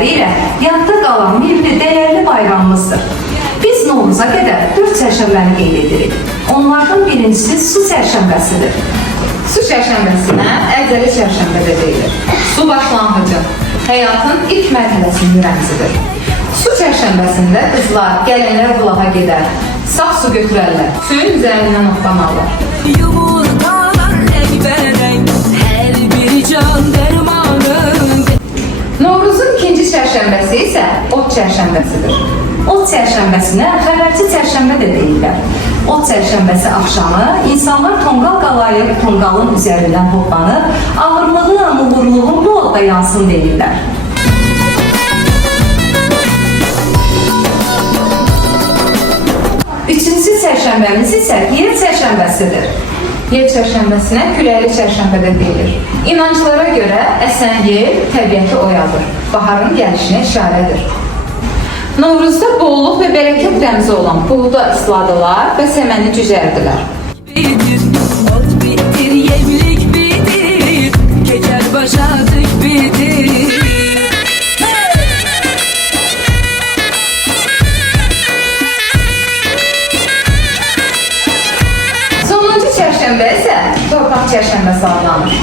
ənənələri ilə yadda qalan milli dəyərli bayramımızdır. Biz Novruza qədər 4 çərşənbəni qeyd edirik. Onlardan birincisi su çərşənbəsidir. Su çərşənbəsinə əvvəli çərşənbə də deyilir. Su başlanğıcı, həyatın ilk mərhələsinin rəmzidir. Su çərşənbəsində qızlar, gələnlər bulağa gedər, saf su götürərlər, suyun üzərindən otlanarlar. Yumurtalar rəngbərəng, hər bir can dərmanı. Novruzun ikinci çərşənbəsi isə ot çərşənbəsidir. Ot çərşənbəsinə xəbərçi çərşənbə də deyirlər. Ot çərşənbəsi axşamı insanlar tonqal qalayıb tonqalın üzərindən hoplanıb, ağırlığın, uğurluğun bu odda yansın deyirlər. Üçüncü çərşənbəmiz isə yer çərşənbəsidir. Yer çərşənbəsinə küləkli çərşənbə də deyilir. İnanclara görə əsən yer təbiəti oyadır, baharın gəlişinə işarədir. Novruzda bolluk və bərəkət rəmzi olan buğda isladılar və səməni cücərdilər. Bitir, ot bitir, yemlik bitir, keçər başa tük bitir. Sonuncu çərşənbə isə torpaq çərşənbəsi adlanır.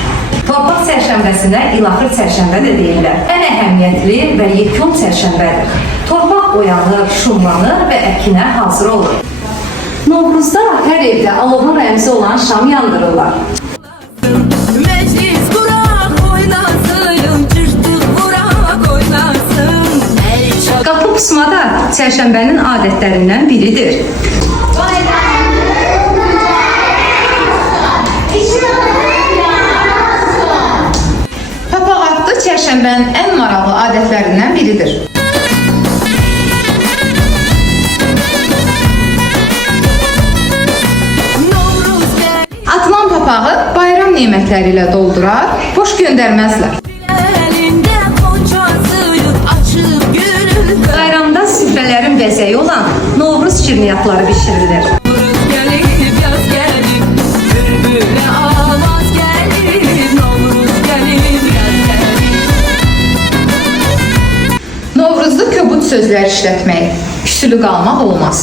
Torpaq çərşənbəsinə ilaxır çərşənbə də deyirlər. Ən əhəmiyyətli və yekun çərşənbədir. Torpaq oyanır, şumlanır və əkinə hazır olur. Novruzda hər evdə alovun rəmzi olan şam yandırırlar. Məclis quraq oynasın, cırtıq quraq oynasın. Qapı pusma da çərşənbənin adətlərindən biridir. Papaq atlı çərşənbənin ən maraqlı adətlərindən biridir. Atılan papağı bayram nemətləri ilə doldurar, boş göndərməzlər. Əlində xonçası açıb gülün. Bayramda süfrələrin bəzəyi olan Novruz şirniyyatları bişirilir. Novruz gəlib, yaz gəlib, bülbülə avaz gəlib. Novruz gəlib, yaz gəlib. Novruzda kobud sözlər işlətmək, küsülü qalmaq olmaz.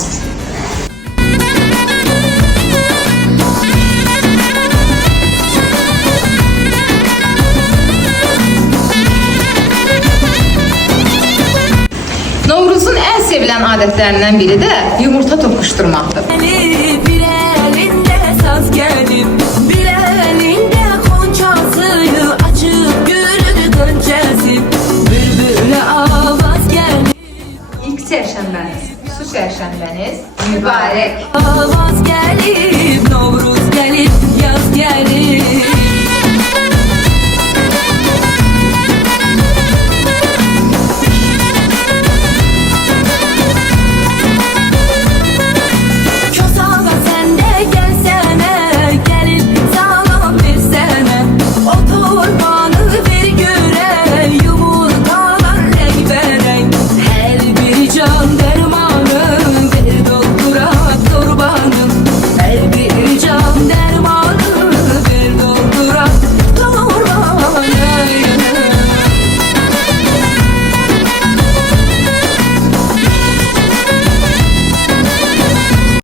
Novruzun ən sevilən adətlərindən biri də yumurta toqquşdurmaqdır. Bir əlində saz gəlib, bir əlində xonçası açıb gülün qönçəsi. Bülbülə avaz gəlib, İlk çərşənbəniz. Su çərşənbəniz mübarək. avaz gəlib.